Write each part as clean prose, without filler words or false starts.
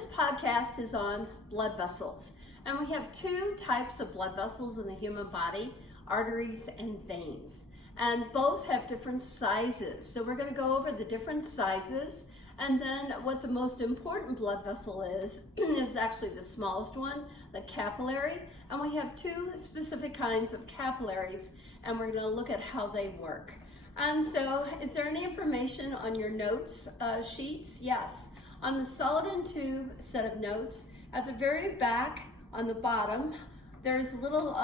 this podcast is on blood vessels, and we have two types of blood vessels in the human body, arteries and veins, and both have different sizes. So we're going to go over the different sizes, and then what the most important blood vessel is actually the smallest one, the capillary, and we have two specific kinds of capillaries, and we're going to look at how they work. And so, is there any information on your notes sheets? Yes. On the solid and tube set of notes, at the very back on the bottom, there's a little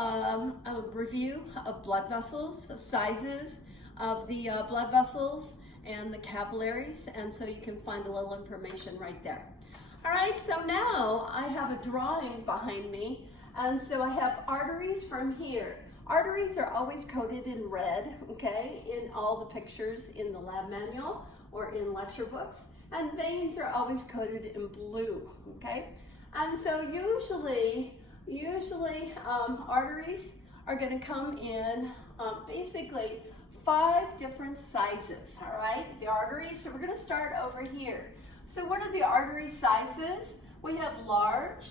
review of blood vessels, the sizes of the blood vessels and the capillaries, and so you can find a little information right there. All right, so now I have a drawing behind me, and so I have arteries from here. Arteries are always coded in red, okay, in all the pictures in the lab manual or in lecture books, and veins are always coded in blue, okay? And so usually arteries are going to come in basically 5 different sizes, all right? The arteries, so we're going to start over here. So what are the artery sizes? We have large,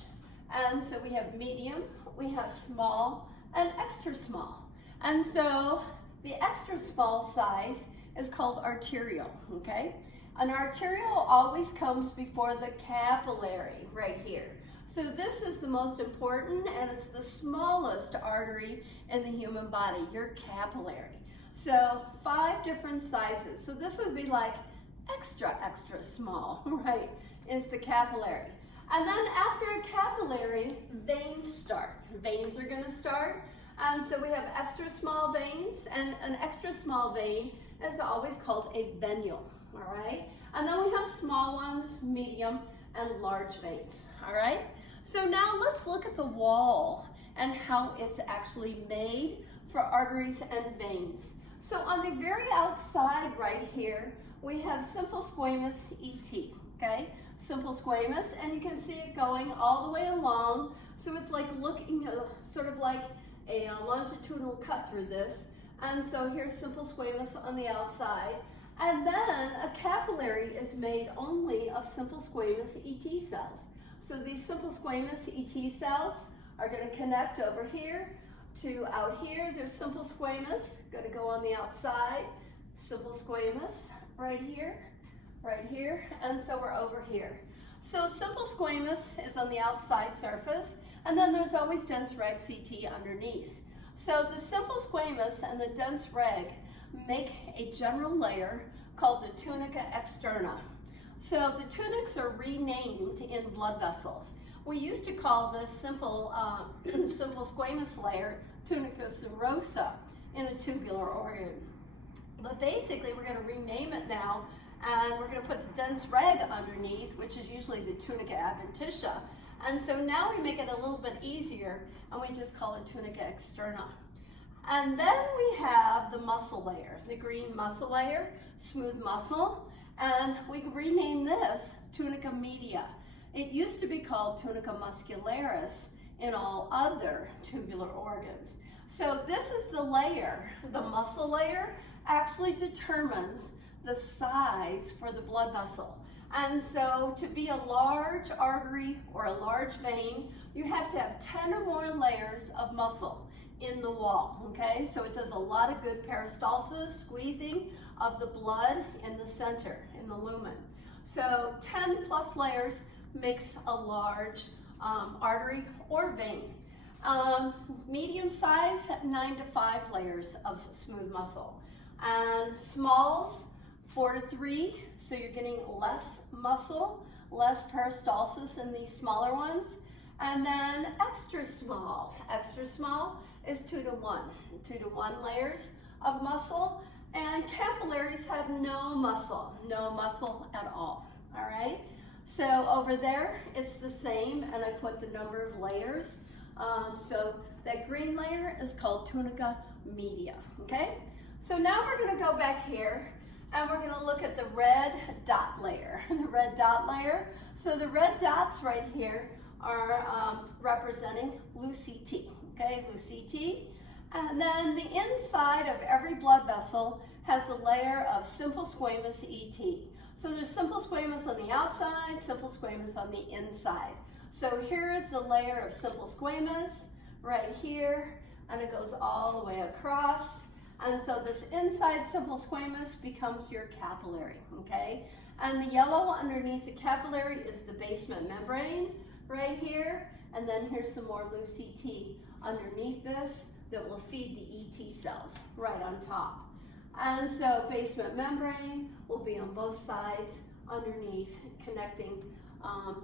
and so we have medium, we have small, and extra small. And so the extra small size is called arterial, okay? An arterial always comes before the capillary right here. So this is the most important, and it's the smallest artery in the human body, your capillary. So 5 different sizes. So this would be like extra small, right, is the capillary. And then after a capillary, veins start. Veins are going to start. And so we have extra small veins, and an extra small vein is always called a venule, all right? And then we have small ones, medium, and large veins, all right? So now let's look at the wall and how it's actually made for arteries and veins. So on the very outside right here, we have simple squamous ET, okay? Simple squamous, and you can see it going all the way along. So it's like looking sort of like a longitudinal cut through this. And so here's simple squamous on the outside. And then a capillary is made only of simple squamous ET cells. So these simple squamous ET cells are going to connect over here to out here. There's simple squamous, going to go on the outside. Simple squamous right here, and so we're over here. So simple squamous is on the outside surface, and then there's always dense reg CT underneath. So the simple squamous and the dense reg make a general layer called the tunica externa. So the tunics are renamed in blood vessels. We used to call this simple squamous layer tunica serosa in a tubular organ. But basically we're going to rename it now, and we're going to put the dense reg underneath, which is usually the tunica adventitia. And so now we make it a little bit easier, and we just call it tunica externa. And then we have the muscle layer, the green muscle layer, smooth muscle, and we rename this tunica media. It used to be called tunica muscularis in all other tubular organs. So this is the layer. The muscle layer actually determines the size for the blood vessel. And so to be a large artery or a large vein, you have to have 10 or more layers of muscle in the wall, okay? So it does a lot of good peristalsis, squeezing of the blood in the center, in the lumen. So 10 plus layers makes a large artery or vein. Medium size, 9 to 5 layers of smooth muscle. And smalls, 4 to 3, so you're getting less muscle, less peristalsis in these smaller ones. And then extra small is 2 to 1, 2 to 1 layers of muscle. And capillaries have no muscle at all right? So over there, it's the same, and I put the number of layers. So that green layer is called tunica media, okay? So now we're going to go back here, and we're going to look at the red dot layer, the red dot layer. So the red dots right here are representing Leucete, okay, Leucete. And then the inside of every blood vessel has a layer of simple squamous ET. So there's simple squamous on the outside, simple squamous on the inside. So here is the layer of simple squamous right here, and it goes all the way across. And so this inside simple squamous becomes your capillary, okay? And the yellow underneath the capillary is the basement membrane right here. And then here's some more loose ET underneath this that will feed the ET cells right on top. And so basement membrane will be on both sides underneath, connecting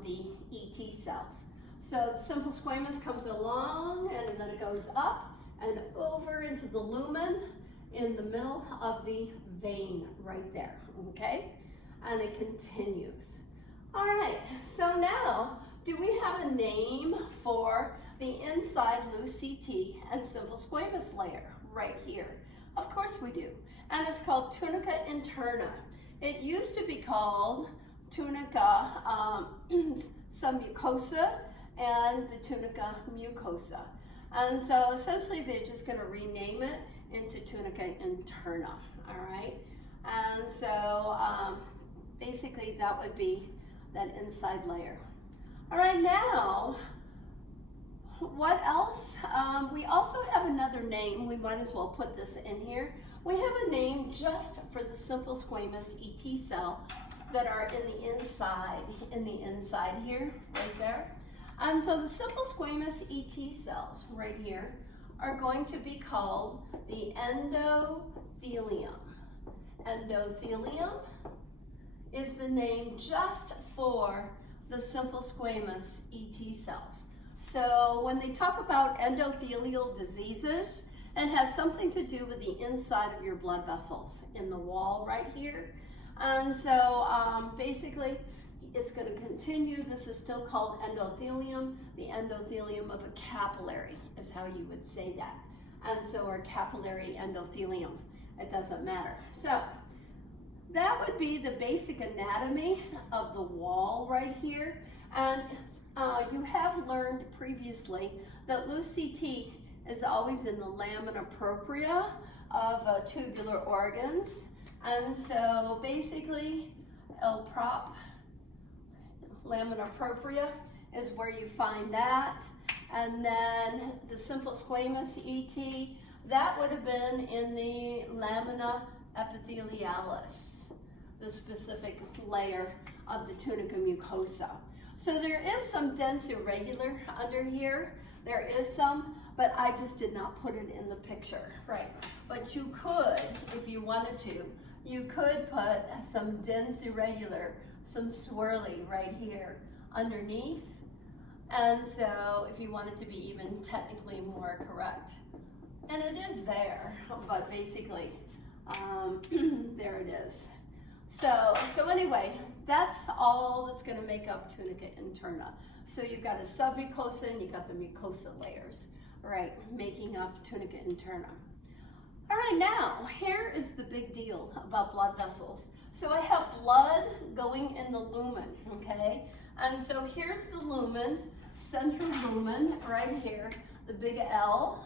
the ET cells. So the simple squamous comes along and then it goes up and over into the lumen in the middle of the vein right there, okay? And it continues. All right, so now, do we have a name for the inside loose ET and simple squamous layer right here? Of course we do, and it's called tunica interna. It used to be called tunica submucosa and the tunica mucosa. And so essentially they're just going to rename it into tunica interna, all right? And so basically that would be that inside layer. All right, now, what else? We also have another name. We might as well put this in here. We have a name just for the simple squamous ET cell that are in the inside here, right there. And so the simple squamous ET cells right here are going to be called the endothelium. Endothelium is the name just for the simple squamous ET cells. So when they talk about endothelial diseases, it has something to do with the inside of your blood vessels in the wall right here. And so basically it's going to continue. This is still called endothelium. The endothelium of a capillary is how you would say that. And so our capillary endothelium, it doesn't matter. So that would be the basic anatomy of the wall right here. And you have learned previously that loose ET is always in the lamina propria of tubular organs. And so basically, lamina propria is where you find that. And then the simple squamous ET, that would have been in the lamina epithelialis, the specific layer of the tunica mucosa. So there is some dense irregular under here. There is some, but I just did not put it in the picture, right? But you could, if you wanted to, you could put some dense irregular, some swirly right here underneath. And so if you wanted to be even technically more correct, and it is there, but basically there it is. So anyway, that's all that's going to make up tunica interna. So you've got a submucosa and you've got the mucosa layers, right, making up tunica interna. All right, now here is the big deal about blood vessels. So I have blood going in the lumen, okay? And so here's the lumen, central lumen right here, the big L.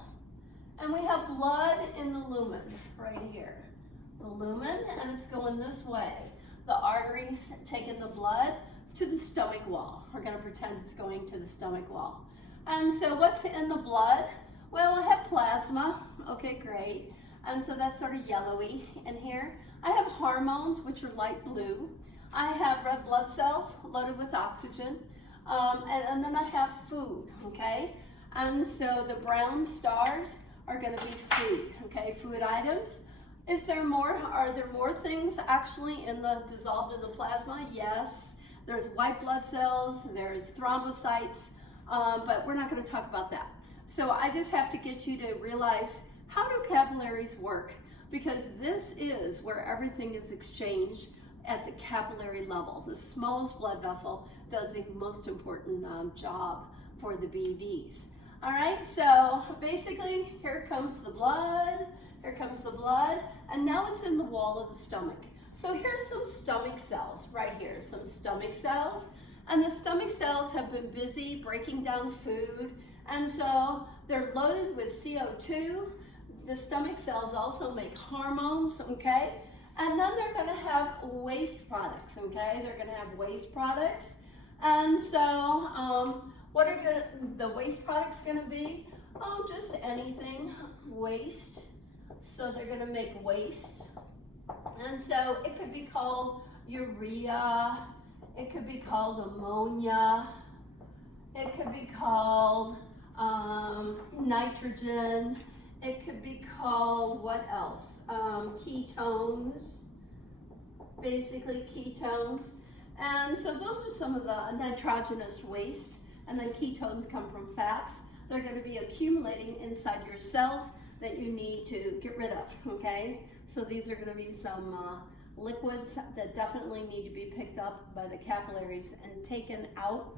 And we have blood in the lumen right here. The lumen, and it's going this way. The arteries taking the blood to the stomach wall. We're going to pretend it's going to the stomach wall. And so what's in the blood? Well, I have plasma. Okay, great. And so that's sort of yellowy in here. I have hormones, which are light blue. I have red blood cells loaded with oxygen. And then I have food, okay? And so the brown stars are going to be food, okay? Food items. Are there more things actually dissolved in the plasma? Yes. There's white blood cells, there's thrombocytes, but we're not going to talk about that. So I just have to get you to realize, how do capillaries work? Because this is where everything is exchanged at the capillary level. The smallest blood vessel does the most important job for the BVs. All right, so basically here comes the blood, and now it's in the wall of the stomach. So here's some stomach cells right here, some stomach cells. And the stomach cells have been busy breaking down food, and so they're loaded with CO2. The stomach cells also make hormones, okay? And then they're going to have waste products, okay? They're going to have waste products. And so what are the waste products going to be? Oh, just anything, waste. So they're going to make waste. And so it could be called urea, it could be called ammonia, it could be called nitrogen, it could be called, what else? Ketones, basically ketones. And so those are some of the nitrogenous waste, and then ketones come from fats. They're going to be accumulating inside your cells that you need to get rid of, okay? So these are going to be some liquids that definitely need to be picked up by the capillaries and taken out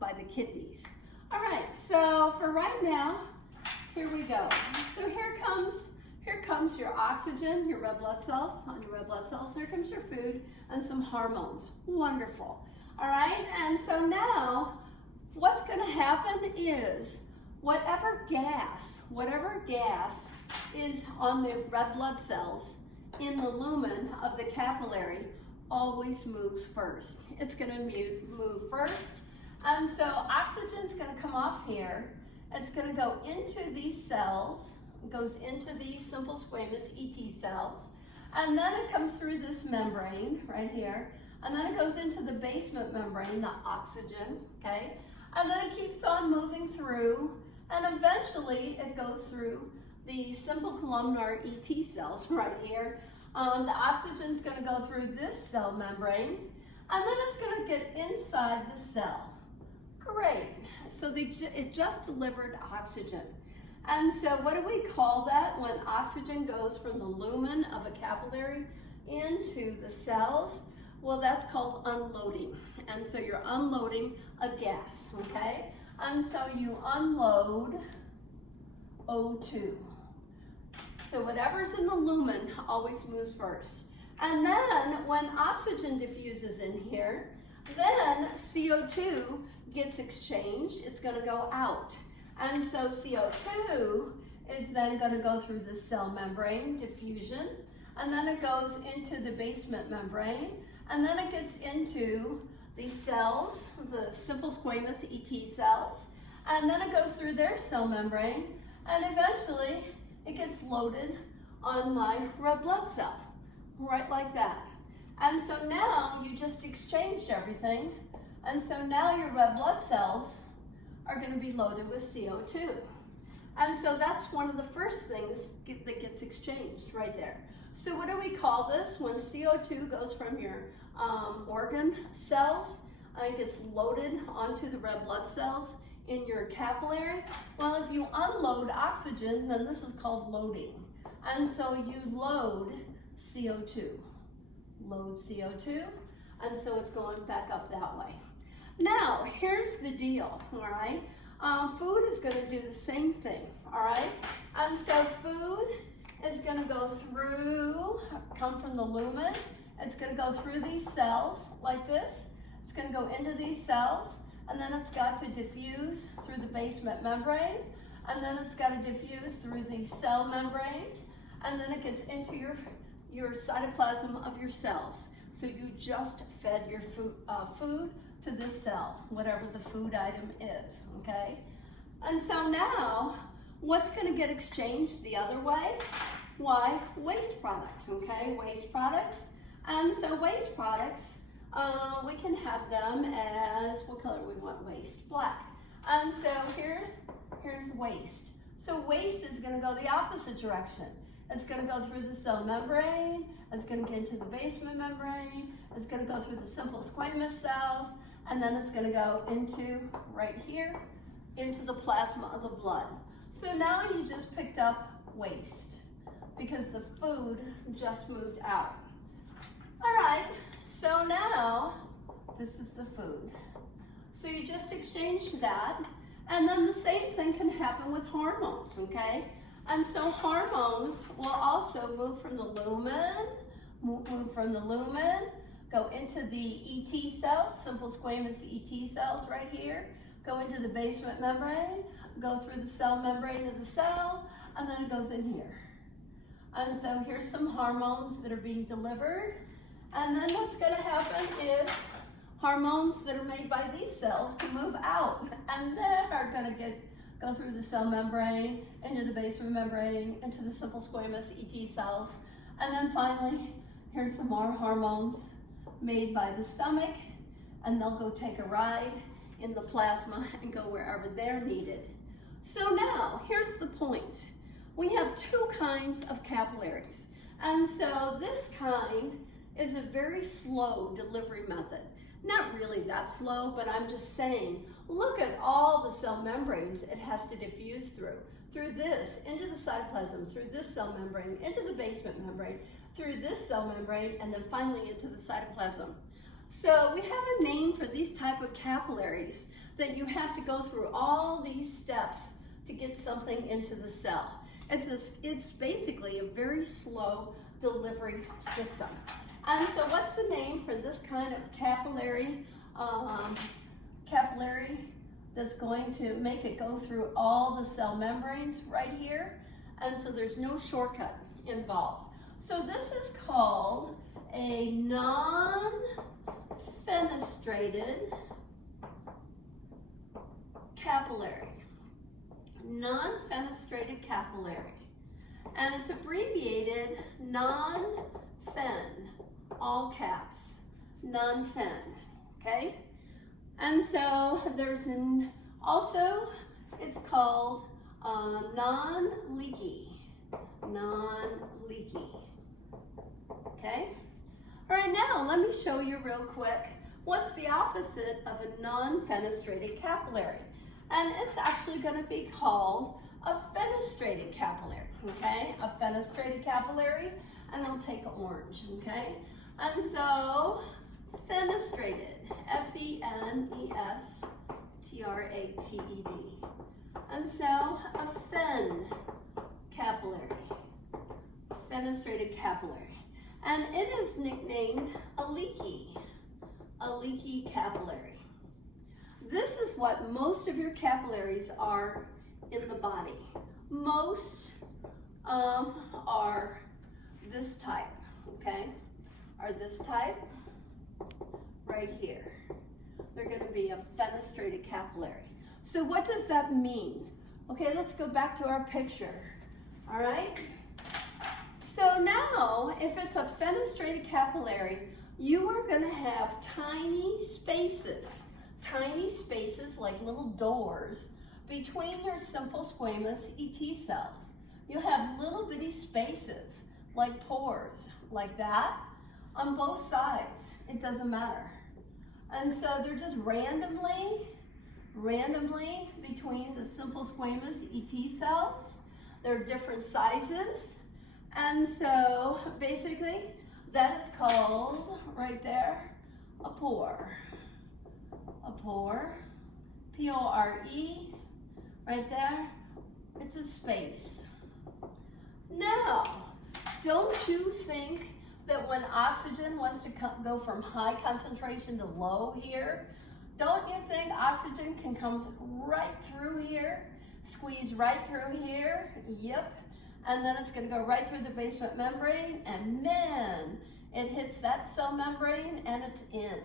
by the kidneys. All right, so for right now, here we go. So here comes your oxygen, your red blood cells, on your red blood cells. Here comes your food and some hormones. Wonderful. All right, and so now what's going to happen is whatever gas is on the red blood cells in the lumen of the capillary always moves first. It's going to move first. And so oxygen's going to come off here. It's going to go into these cells. It goes into these simple squamous ET cells. And then it comes through this membrane right here. And then it goes into the basement membrane, the oxygen, okay? And then it keeps on moving through. And eventually it goes through the simple columnar ET cells right here. The oxygen's going to go through this cell membrane, and then it's going to get inside the cell. Great. So it just delivered oxygen. And so what do we call that when oxygen goes from the lumen of a capillary into the cells? Well, that's called unloading. And so you're unloading a gas, okay? And so you unload O2. So whatever's in the lumen always moves first. And then when oxygen diffuses in here, then CO2 gets exchanged. It's going to go out. And so CO2 is then going to go through the cell membrane, diffusion, and then it goes into the basement membrane, and then it gets into these cells, the simple squamous ET cells, and then it goes through their cell membrane, and eventually it gets loaded on my red blood cell, right like that. And so now you just exchanged everything, and so now your red blood cells are going to be loaded with CO2. And so that's one of the first things that gets exchanged right there. So what do we call this when CO2 goes from your organ cells and gets loaded onto the red blood cells in your capillary? Well, if you unload oxygen, then this is called loading. And so you load CO2. Load CO2, and so it's going back up that way. Now, here's the deal, all right? Food is going to do the same thing, all right? And so food is going to go through, come from the lumen. It's going to go through these cells like this. It's going to go into these cells, and then it's got to diffuse through the basement membrane, and then it's got to diffuse through the cell membrane, and then it gets into your cytoplasm of your cells. So you just fed your food to this cell, whatever the food item is, okay? And so now, what's going to get exchanged the other way? Why? Waste products, okay? Waste products. And so waste products, we can have them as, what color we want waste? Black. And so here's waste. So waste is going to go the opposite direction. It's going to go through the cell membrane, it's going to get into the basement membrane, it's going to go through the simple squamous cells, and then it's going to go into, right here, into the plasma of the blood. So now you just picked up waste because the food just moved out. All right, so now this is the food. So you just exchanged that, and then the same thing can happen with hormones, okay? And so hormones will also move from the lumen, go into the ET cells, simple squamous ET cells right here, go into the basement membrane, go through the cell membrane of the cell, and then it goes in here. And so here's some hormones that are being delivered. And then what's going to happen is hormones that are made by these cells can move out, and then are going to go through the cell membrane, into the basement membrane, into the simple squamous ET cells. And then finally, here's some more hormones made by the stomach, and they'll go take a ride in the plasma and go wherever they're needed. So now, here's the point. We have two kinds of capillaries. And so this kind is a very slow delivery method. Not really that slow, but I'm just saying, look at all the cell membranes it has to diffuse through this, into the cytoplasm, through this cell membrane, into the basement membrane, through this cell membrane, and then finally into the cytoplasm. So we have a name for these type of capillaries that you have to go through all these steps to get something into the cell. It's basically a very slow delivery system. And so what's the name for this kind of capillary that's going to make it go through all the cell membranes right here? And so there's no shortcut involved. So this is called a nonfenestrated capillary. Nonfenestrated capillary. And it's abbreviated nonfen, all caps, nonfen, okay? And so there's also, it's called non-leaky, okay? All right, now let me show you real quick what's the opposite of a non-fenestrated capillary. And it's actually going to be called a fenestrated capillary, okay? A fenestrated capillary, and I'll take an orange, okay? And so, fenestrated, F-E-N-E-S-T-R-A-T-E-D. And so, a fen capillary, fenestrated capillary. And it is nicknamed a leaky capillary. This is what most of your capillaries are in the body. Most are this type, okay? Are this type right here. They're going to be a fenestrated capillary. So what does that mean? Okay, let's go back to our picture. All right? So now, if it's a fenestrated capillary, you are going to have tiny spaces like little doors between your simple squamous ET cells. You have little bitty spaces like pores, like that, on both sides. It doesn't matter. And so they're just randomly between the simple squamous ET cells. They're different sizes. And so basically that is called, right there, a pore. A pore, P-O-R-E, right there. It's a space. Now, don't you think that when oxygen wants to go from high concentration to low here, don't you think oxygen can come right through here, squeeze right through here? Yep. And then it's going to go right through the basement membrane, and man, it hits that cell membrane and it's in.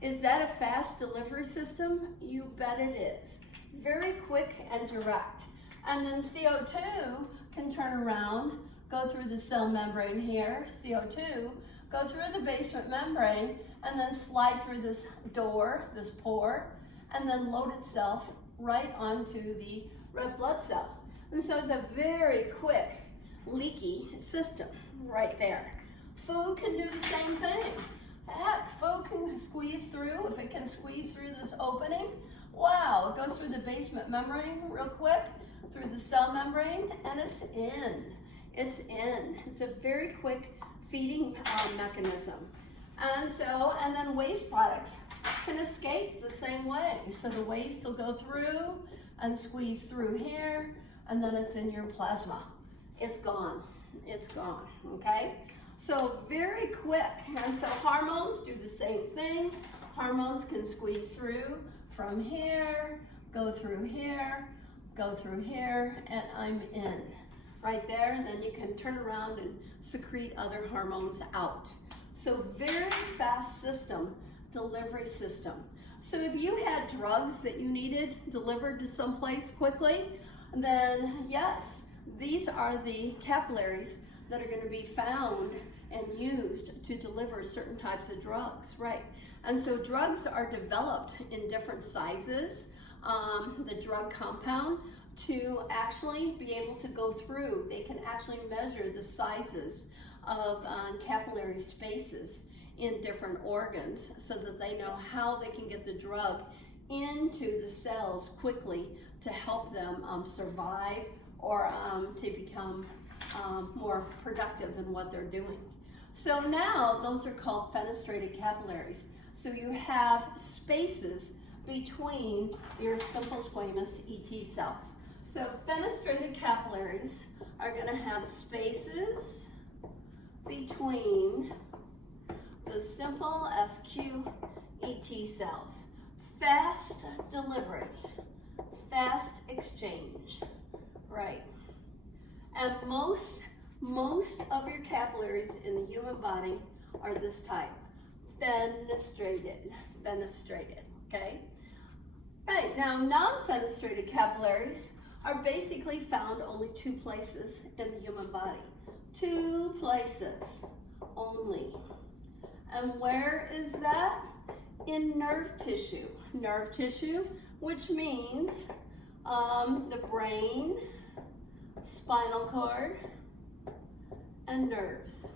Is that a fast delivery system? You bet it is. Very quick and direct. And then CO2 can turn around, go through the cell membrane here, CO2, go through the basement membrane, and then slide through this door, this pore, and then load itself right onto the red blood cell. And so it's a very quick, leaky system right there. Food can do the same thing. Heck, food can squeeze through. If it can squeeze through this opening, wow, it goes through the basement membrane real quick, through the cell membrane, and it's in. It's in. It's a very quick feeding mechanism. And then waste products can escape the same way. So the waste will go through and squeeze through here, and then it's in your plasma. It's gone. It's gone, okay? So very quick. And so hormones do the same thing. Hormones can squeeze through from here, go through here, and I'm in. right there, and then you can turn around and secrete other hormones out. So very fast system, delivery system. So if you had drugs that you needed delivered to someplace quickly, then yes, these are the capillaries that are going to be found and used to deliver certain types of drugs, right? And so drugs are developed in different sizes, the drug compound, to actually be able to go through. They can actually measure the sizes of capillary spaces in different organs so that they know how they can get the drug into the cells quickly to help them survive or to become more productive in what they're doing. So now those are called fenestrated capillaries. So you have spaces between your simple squamous ET cells. So fenestrated capillaries are going to have spaces between the simple SQ ET cells. Fast delivery, fast exchange, right? And most of your capillaries in the human body are this type, fenestrated, okay? Right, now non-fenestrated capillaries are basically found only 2 places in the human body. 2 places only. And where is that? In nerve tissue. Nerve tissue, which means the brain, spinal cord, and nerves.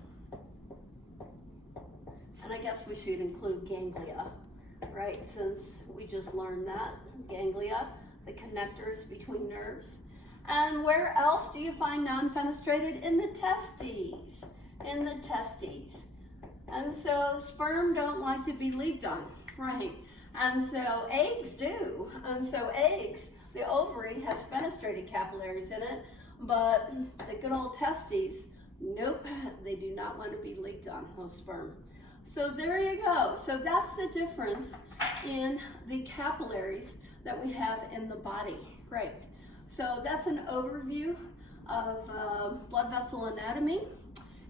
And I guess we should include ganglia, right? Since we just learned that, ganglia, the connectors between nerves. And where else do you find non-fenestrated? In the testes, in the testes. And so sperm don't like to be leaked on, right? And so eggs do. And so eggs, the ovary has fenestrated capillaries in it, but the good old testes, nope, they do not want to be leaked on, those sperm. So there you go. So that's the difference in the capillaries that we have in the body, right? So that's an overview of blood vessel anatomy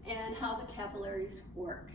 and how the capillaries work.